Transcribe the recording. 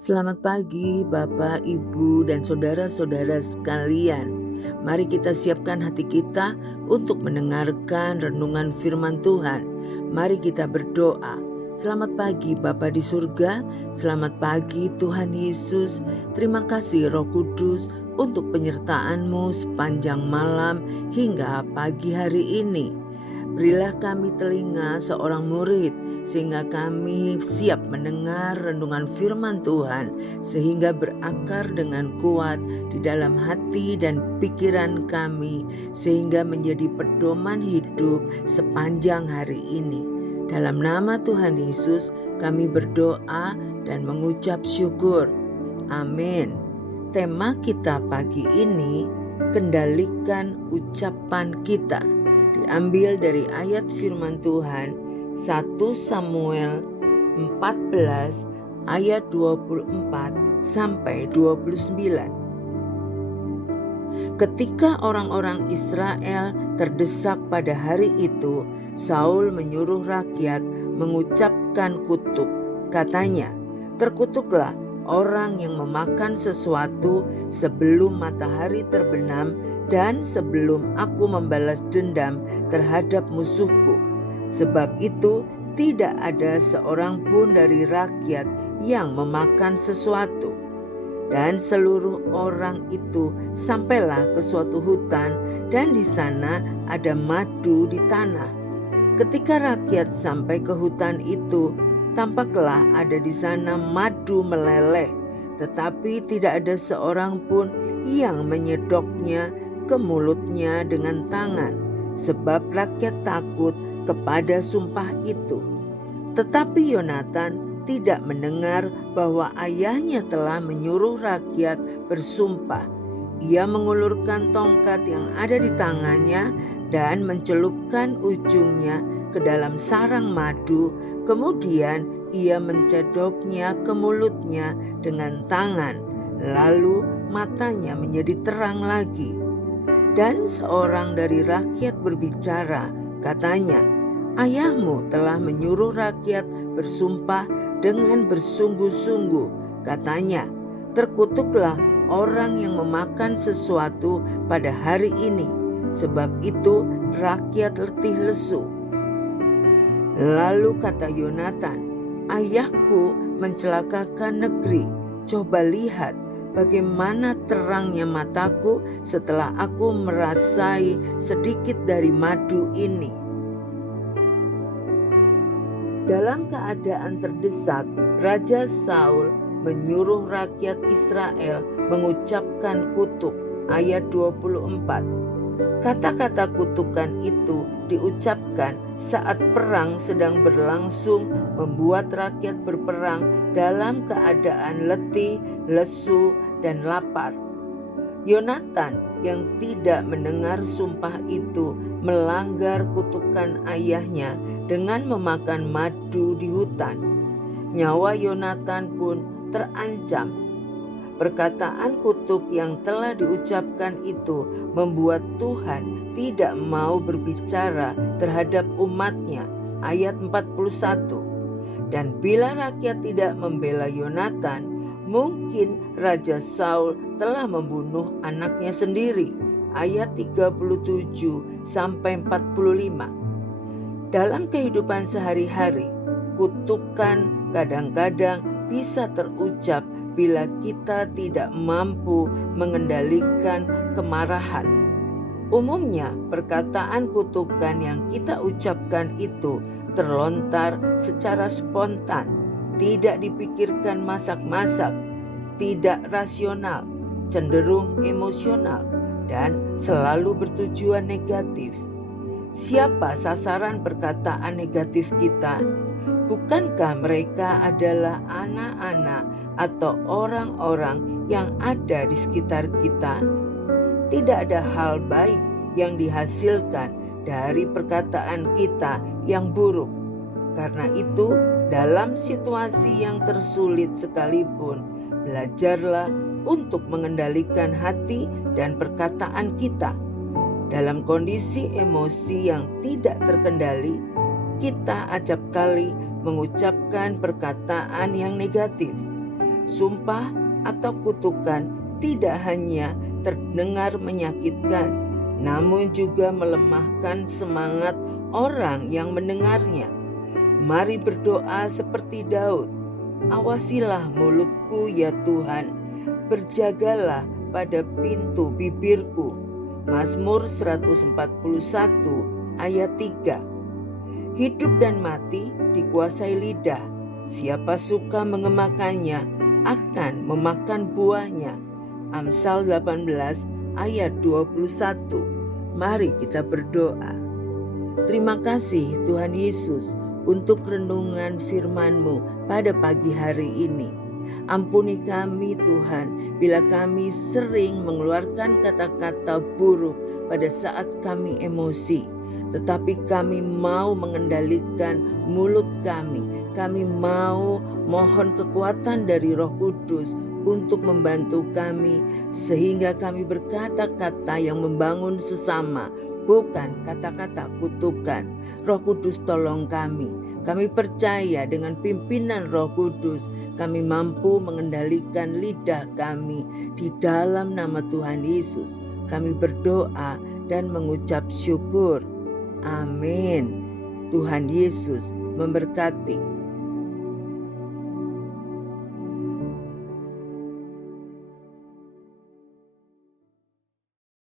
Selamat pagi Bapak, Ibu, dan saudara-saudara sekalian. Mari kita siapkan hati kita untuk mendengarkan renungan firman Tuhan. Mari kita berdoa. Selamat pagi Bapa di surga, selamat pagi Tuhan Yesus. Terima kasih Roh Kudus untuk penyertaan-Mu sepanjang malam hingga pagi hari ini. Berilah kami telinga seorang murid, sehingga kami siap mendengar renungan firman Tuhan, sehingga berakar dengan kuat di dalam hati dan pikiran kami, sehingga menjadi pedoman hidup sepanjang hari ini. Dalam nama Tuhan Yesus, kami berdoa dan mengucap syukur. Amin. Tema kita pagi ini, kendalikan ucapan kita, diambil dari ayat firman Tuhan 1 Samuel 14 ayat 24 sampai 29. Ketika orang-orang Israel terdesak pada hari itu, Saul menyuruh rakyat mengucapkan kutuk. Katanya, "Terkutuklah orang yang memakan sesuatu sebelum matahari terbenam dan sebelum aku membalas dendam terhadap musuhku. Sebab itu tidak ada seorang pun dari rakyat yang memakan sesuatu." Dan seluruh orang itu sampailah ke suatu hutan, dan di sana ada madu di tanah. Ketika rakyat sampai ke hutan itu, tampaklah ada di sana madu meleleh, tetapi tidak ada seorang pun yang menyedoknya ke mulutnya dengan tangan, sebab rakyat takut kepada sumpah itu. Tetapi Yonatan tidak mendengar bahwa ayahnya telah menyuruh rakyat bersumpah. Ia mengulurkan tongkat yang ada di tangannya dan mencelupkan ujungnya ke dalam sarang madu. Kemudian ia mencedoknya ke mulutnya dengan tangan, lalu matanya menjadi terang lagi. Dan seorang dari rakyat berbicara, katanya, "Ayahmu telah menyuruh rakyat bersumpah dengan bersungguh-sungguh. Katanya, terkutuklah orang yang memakan sesuatu pada hari ini, sebab itu rakyat letih lesu." Lalu kata Yonatan, "Ayahku mencelakakan negeri. Coba lihat bagaimana terangnya mataku setelah aku merasai sedikit dari madu ini." Dalam keadaan terdesak, Raja Saul menyuruh rakyat Israel mengucapkan kutuk. Ayat 24. Kata-kata kutukan itu diucapkan saat perang sedang berlangsung, membuat rakyat berperang dalam keadaan letih, lesu, dan lapar. Yonatan yang tidak mendengar sumpah itu melanggar kutukan ayahnya dengan memakan madu di hutan. Nyawa Yonatan pun terancam. Perkataan kutuk yang telah diucapkan itu membuat Tuhan tidak mau berbicara terhadap umatnya. Ayat 41. Dan bila rakyat tidak membela Yonatan, mungkin Raja Saul telah membunuh anaknya sendiri. Ayat 37 sampai 45. Dalam kehidupan sehari-hari, kutukan kadang-kadang bisa terucap bila kita tidak mampu mengendalikan kemarahan. Umumnya, perkataan kutukan yang kita ucapkan itu terlontar secara spontan, tidak dipikirkan masak-masak, tidak rasional, cenderung emosional, dan selalu bertujuan negatif. Siapa sasaran perkataan negatif kita? Bukankah mereka adalah anak-anak atau orang-orang yang ada di sekitar kita? Tidak ada hal baik yang dihasilkan dari perkataan kita yang buruk. Karena itu, dalam situasi yang tersulit sekalipun, belajarlah untuk mengendalikan hati dan perkataan kita. Dalam kondisi emosi yang tidak terkendali, kita acap kali mengucapkan perkataan yang negatif. Sumpah atau kutukan tidak hanya terdengar menyakitkan, namun juga melemahkan semangat orang yang mendengarnya. Mari berdoa seperti Daud. Awasilah mulutku ya Tuhan, berjagalah pada pintu bibirku. Mazmur 141 ayat 3. Hidup dan mati dikuasai lidah. Siapa suka mengemakannya akan memakan buahnya. Amsal 18 ayat 21. Mari kita berdoa. Terima kasih Tuhan Yesus untuk renungan firman-Mu pada pagi hari ini. Ampuni kami Tuhan bila kami sering mengeluarkan kata-kata buruk pada saat kami emosi. Tetapi kami mau mengendalikan mulut kami. Kami mau mohon kekuatan dari Roh Kudus untuk membantu kami sehingga kami berkata-kata yang membangun sesama, bukan kata-kata kutukan. Roh Kudus tolong kami. Kami percaya dengan pimpinan Roh Kudus kami mampu mengendalikan lidah kami. Di dalam nama Tuhan Yesus kami berdoa dan mengucap syukur. Amin. Tuhan Yesus memberkati.